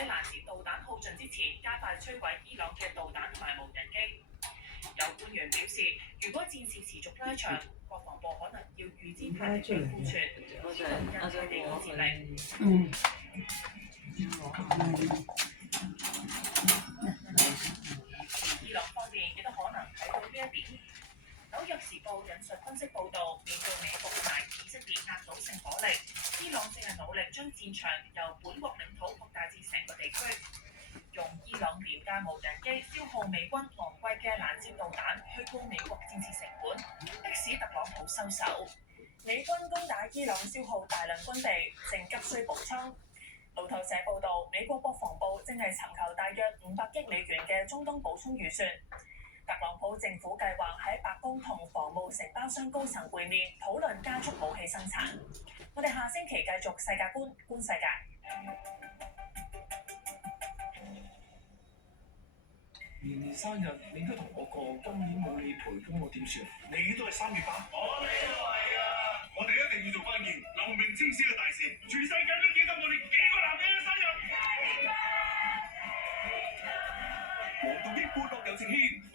喺攔截導彈耗盡之前，加快摧毀伊朗嘅導彈同埋無人機。有官員表示，如果戰事持續拉長，國防部可能要預支派兵庫存，先能因佢哋嘅戰力。伊朗方面亦都可能睇到呢一點。紐約時報引述分析報導，面對美國同埋以色列壓倒性火力，伊朗正係努力將戰場由本國領土擴大至成個地區，用伊朗廉價無人機消耗美軍昂貴嘅攔截導彈，推高美國戰事成本，迫使特朗普收手。美軍攻打伊朗消耗大量軍地，正急需補倉。路透社報導，美國國防部正係尋求大約500億美元嘅中東補充預算。特朗普政府計劃喺白宮同防務承包商高層會面，討論加速武器生產。我哋下星期繼續世界觀世界。年年生日你都同我過，今年冇你陪，咁我點算？你都係3月8，我哋都係啊！我哋一定要做翻件留名青史嘅大事，全世界都記得我哋幾個男人嘅生日。黃道益歡樂有情牽。